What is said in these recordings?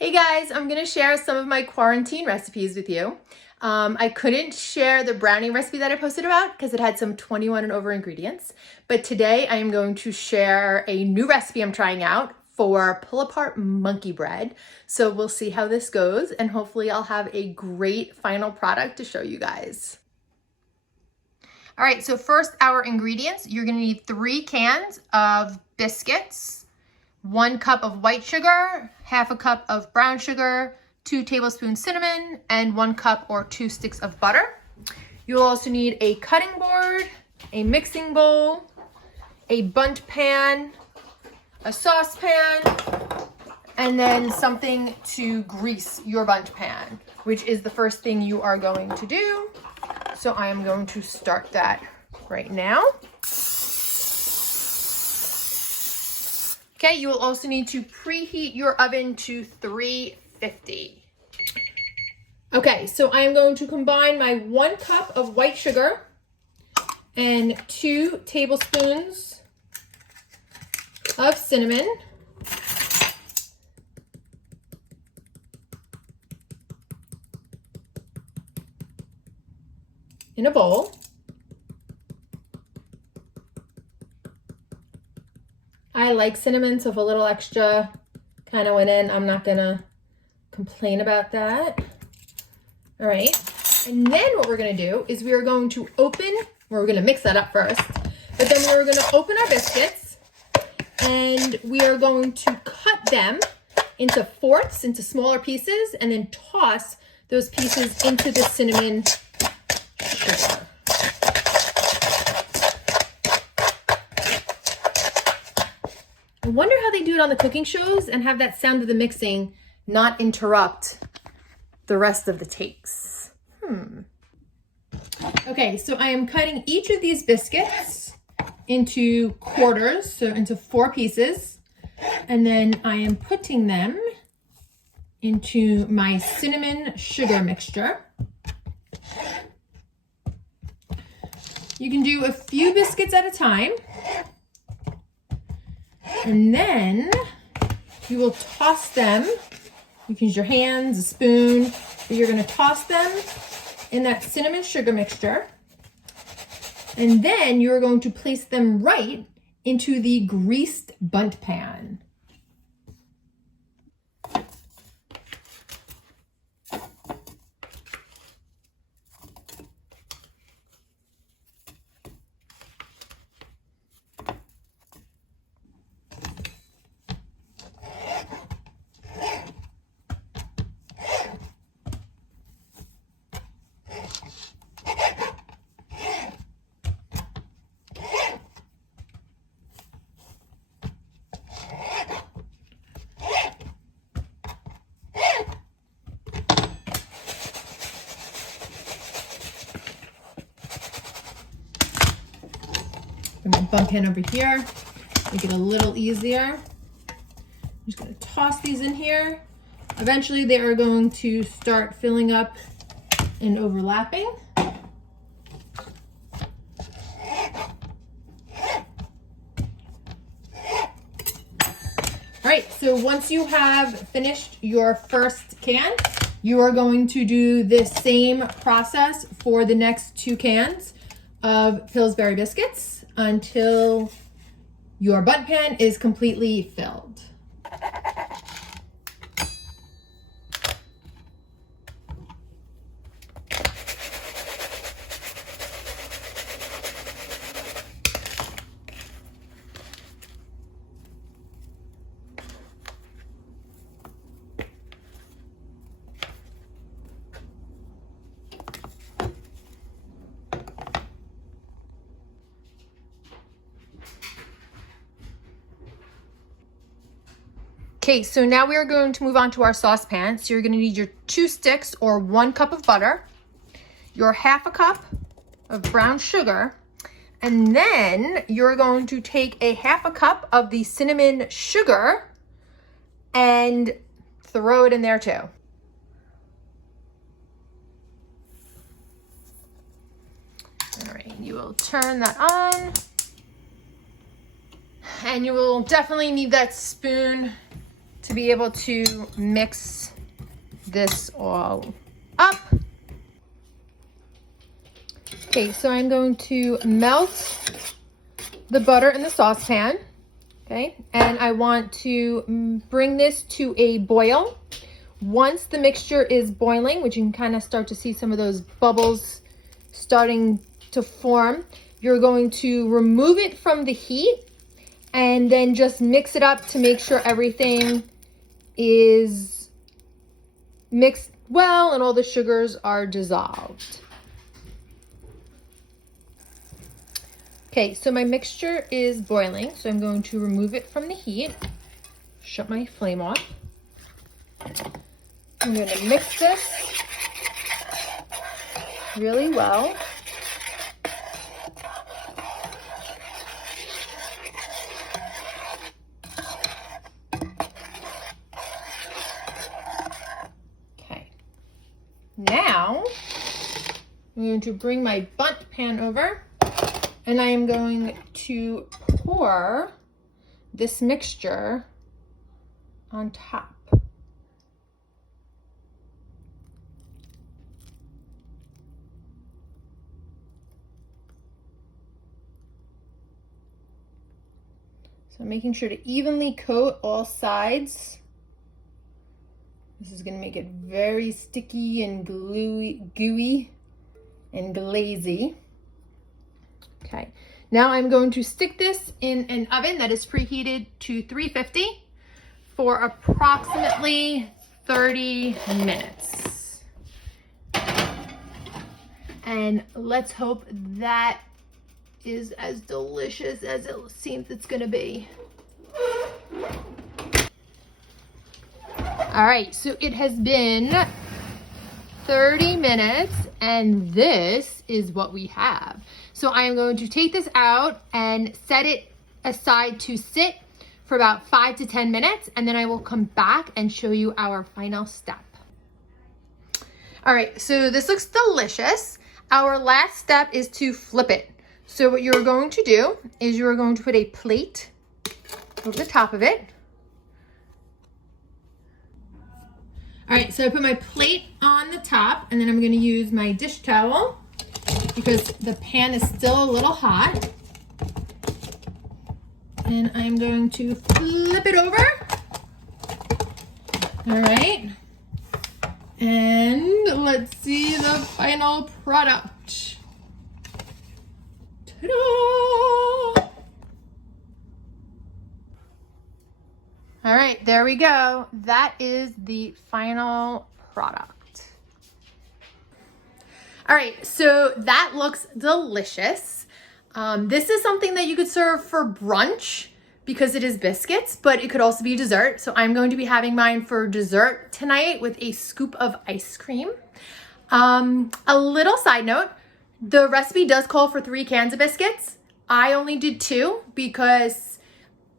Hey guys, I'm gonna share some of my quarantine recipes with you. I couldn't share the brownie recipe that I posted about because it had some 21 and over ingredients. But today I am going to share a new recipe I'm trying out for pull-apart monkey bread. So we'll see how this goes and hopefully I'll have a great final product to show you guys. All right, so first our ingredients. You're gonna need 3 cans of biscuits, 1 cup of white sugar, half a cup of brown sugar, 2 tablespoons cinnamon, and 1 cup or 2 sticks of butter. You'll also need a cutting board, a mixing bowl, a bundt pan, a saucepan, and then something to grease your bundt pan, which is the first thing you are going to do. So I am going to start that right now. Okay, you will also need to preheat your oven to 350. Okay, so I am going to combine my 1 cup of white sugar and 2 tablespoons of cinnamon in a bowl. I like cinnamon, so if a little extra kind of went in, I'm not gonna complain about that. All right, and then what we're gonna do is we are going to we're gonna mix that up first, but then we're gonna open our biscuits and we are going to cut them into fourths, into smaller pieces, and then toss those pieces into the cinnamon sugar. I wonder how they do it on the cooking shows and have that sound of the mixing not interrupt the rest of the takes. Okay, so I am cutting each of these biscuits into quarters, so into 4 pieces, and then I am putting them into my cinnamon sugar mixture. You can do a few biscuits at a time. And then you will toss them. You can use your hands, a spoon, but you're gonna toss them in that cinnamon sugar mixture. And then you're going to place them right into the greased bundt pan. My bundt pan over here, make it a little easier. I'm just gonna toss these in here. Eventually they are going to start filling up and overlapping. All right, so once you have finished your first can, you are going to do the same process for the next 2 cans of Pillsbury biscuits until your bundt pan is completely filled. Okay, so now we are going to move on to our saucepan. So you're gonna need your 2 sticks or 1 cup of butter, your half a cup of brown sugar, and then you're going to take a half a cup of the cinnamon sugar and throw it in there too. All right, you will turn that on. And you will definitely need that spoon to be able to mix this all up. Okay, so I'm going to melt the butter in the saucepan, okay? And I want to bring this to a boil. Once the mixture is boiling, which you can kind of start to see some of those bubbles starting to form, you're going to remove it from the heat and then just mix it up to make sure everything is mixed well and all the sugars are dissolved. Okay, so my mixture is boiling, so I'm going to remove it from the heat, shut my flame off. I'm going to mix this really well. Okay, now I'm going to bring my bundt pan over and I am going to pour this mixture on top. So making sure to evenly coat all sides. This is gonna make it very sticky and gooey and glazy. Okay, now I'm going to stick this in an oven that is preheated to 350 for approximately 30 minutes. And let's hope that is as delicious as it seems it's gonna be. All right, so it has been 30 minutes and this is what we have. So I am going to take this out and set it aside to sit for about 5 to 10 minutes, and then I will come back and show you our final step. All right, so this looks delicious. Our last step is to flip it. So what you're going to do is you're going to put a plate over the top of it. All right, so I put my plate on the top and then I'm gonna use my dish towel because the pan is still a little hot. And I'm going to flip it over. All right. And let's see the final product. Ta-da! All right, there we go. That is the final product. All right, so that looks delicious. This is something that you could serve for brunch because it is biscuits, but it could also be dessert. So I'm going to be having mine for dessert tonight with a scoop of ice cream. A little side note, the recipe does call for 3 cans of biscuits. I only did 2 because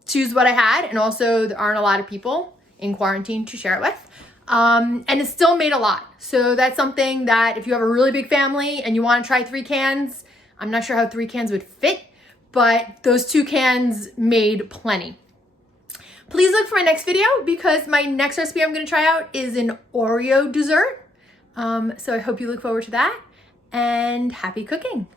2 is what I had, and also there aren't a lot of people in quarantine to share it with. And it still made a lot. So that's something that if you have a really big family and you want to try 3 cans, I'm not sure how 3 cans would fit, but those 2 cans made plenty. Please look for my next video because my next recipe I'm going to try out is an Oreo dessert. So I hope you look forward to that, and happy cooking.